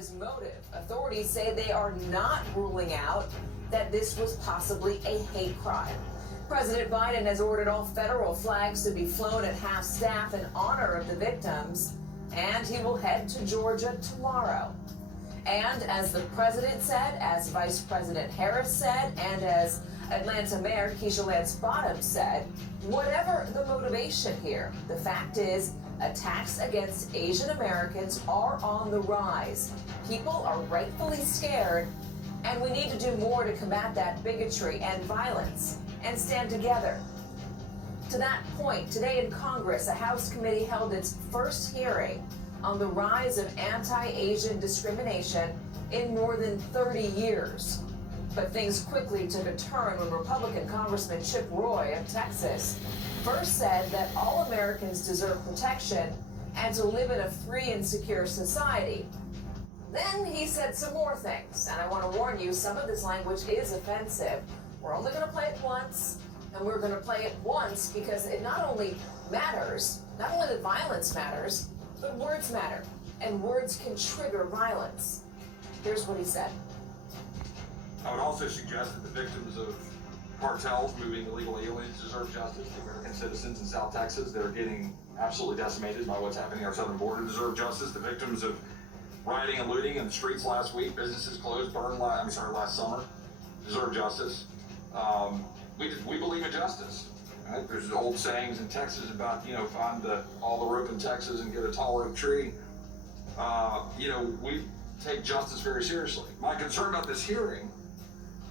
his motive. Authorities say they are not ruling out that this was possibly a hate crime. President Biden has ordered all federal flags to be flown at half-staff in honor of the victims, and he will head to Georgia tomorrow. And as the president said, as Vice President Harris said, and as Atlanta Mayor Keisha Lance Bottoms said, whatever the motivation here, the fact is attacks against Asian Americans are on the rise. People are rightfully scared, and we need to do more to combat that bigotry and violence and stand together. To that point, today in Congress, a House committee held its first hearing on the rise of anti-Asian discrimination in more than 30 years. But things quickly took a turn when Republican Congressman Chip Roy of Texas first said that all Americans deserve protection and to live in a free and secure society. Then he said some more things, and I want to warn you, some of this language is offensive. We're only going to play it once, and we're going to play it once because it not only matters, not only that violence matters, but words matter, and words can trigger violence. Here's what he said. I would also suggest that the victims of cartels moving illegal aliens deserve justice. The American citizens in South Texas that are getting absolutely decimated by what's happening at our southern border deserve justice. The victims of rioting and looting in the streets last week, businesses closed, last summer, deserve justice. We believe in justice. Right? There's old sayings in Texas about, find all the rope in Texas and get a tall oak tree. We take justice very seriously. My concern about this hearing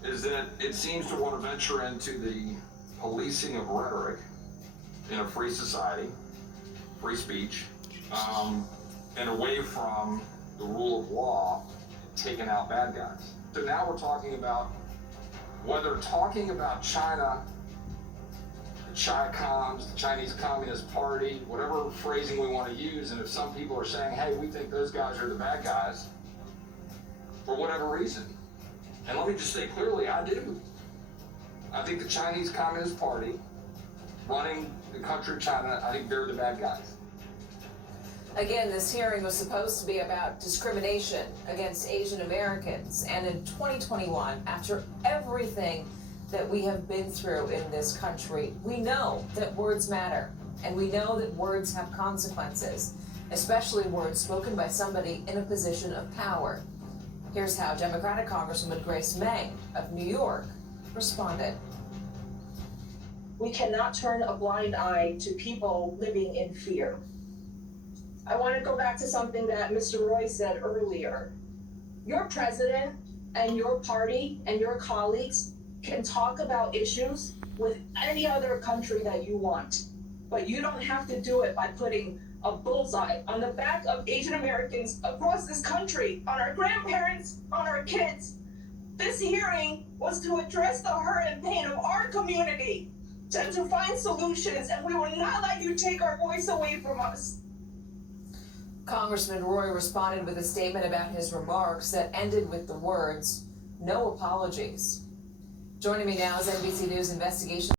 is that it seems to want to venture into the policing of rhetoric in a free society, free speech, and away from the rule of law, taking out bad guys. So now we're talking about whether talking about China, the Chi-Coms, the Chinese Communist Party, whatever phrasing we want to use, and if some people are saying, hey, we think those guys are the bad guys, for whatever reason. And let me just say clearly, I do. I think the Chinese Communist Party running the country of China, I think they're the bad guys. Again, this hearing was supposed to be about discrimination against Asian Americans. And in 2021, after everything that we have been through in this country, we know that words matter. And we know that words have consequences, especially words spoken by somebody in a position of power. Here's how Democratic Congresswoman Grace Meng of New York responded. We cannot turn a blind eye to people living in fear. I want to go back to something that Mr. Roy said earlier. Your president and your party and your colleagues can talk about issues with any other country that you want, but you don't have to do it by putting a bullseye on the back of Asian Americans across this country, on our grandparents, on our kids. This hearing was to address the hurt and pain of our community, to find solutions, and we will not let you take our voice away from us. Congressman Roy responded with a statement about his remarks that ended with the words, "No apologies." Joining me now is NBC News investigation